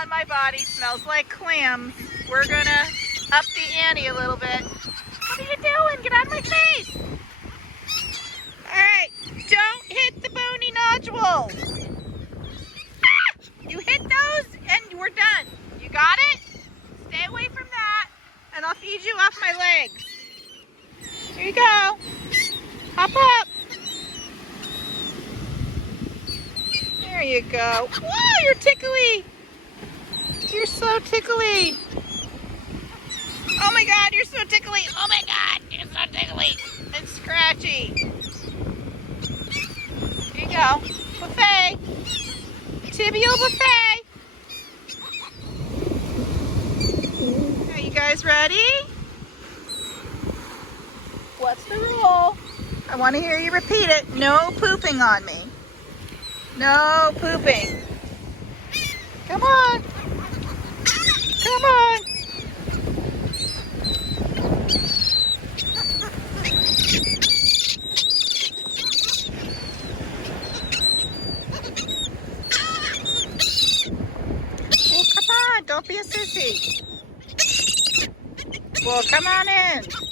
on my body smells like clams. We're gonna up the ante a little bit. What are you doing? Get out of my face! Alright, don't hit the bony nodules. Ah! You hit those and we're done. You got it? Stay away from that and I'll feed you off my legs. Here you go. Hop up. There you go. Whoa, you're tickly. You're so tickly. Oh my God, you're so tickly. Oh my God, you're so tickly and scratchy. Here you go. Buffet. Tibial buffet. Are you guys ready? What's the rule? I want to hear you repeat it. No pooping on me. No pooping. Come on. Come on. Well, come on. Don't be a sissy. Well, come on in.